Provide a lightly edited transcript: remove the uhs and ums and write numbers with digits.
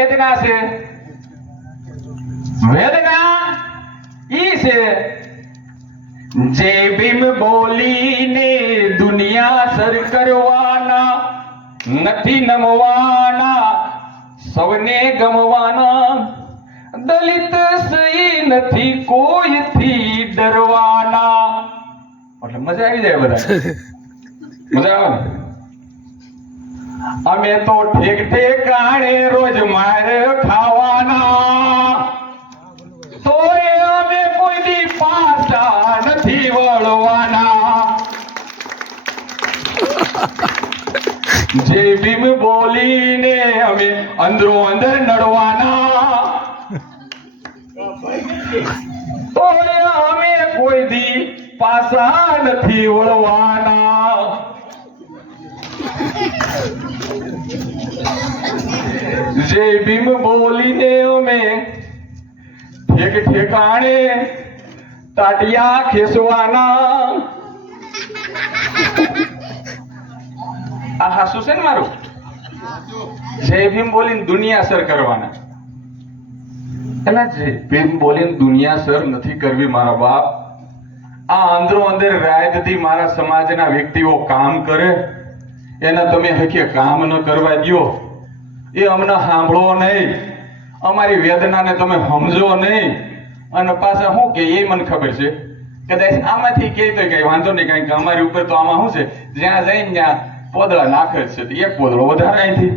વેદના છે. વેદના ઈ છે જય ભીમ બોલીને દુનિયા સર કરવાના, નથી નમવાના સૌને ગમવાના, દલિત સહી નથી કોઈથી ડરવાના. એટલે મજા આવી જાય બધા. મજા આવે ને? અમે તો ઠેક ઠેકાણે રોજ માર ખાવાના, તોય અમે કોઈ દી પાછા નથી વળવાના. જય ભીમ બોલીને અમે અંદરો અંદર નડવાના, તોય અમે કોઈ દી પાછા નથી વળવાના. જય ભીમ બોલીને અમે ઠેક ઠેકાણે તાટિયા ખેસવાના. આ હાસુ છે ને મારું? જય ભીમ બોલીને દુનિયા સર કરવાના. એટલે જય ભીમ બોલીને દુનિયા સર નથી કરવી મારા બાપ. આ અંદરો અંદર રાયતથી મારા સમાજના વ્યક્તિઓ કામ કરે, એના તમે હકીએ કામ ન કરવા દો. એ અમને સાંભળો નહીં, અમારી વેદનાને તમે સમજો નહીં. અને પાછા શું કે એ મને ખબર છે, કદાચ આમાંથી કે તો કઈ વાંધો નહીં, કારણ કે અમારી ઉપર તો આમાં શું છે, જ્યાં જઈને ત્યાં પોદળા નાખે જ છે. એક પોદળો વધારે અહીંથી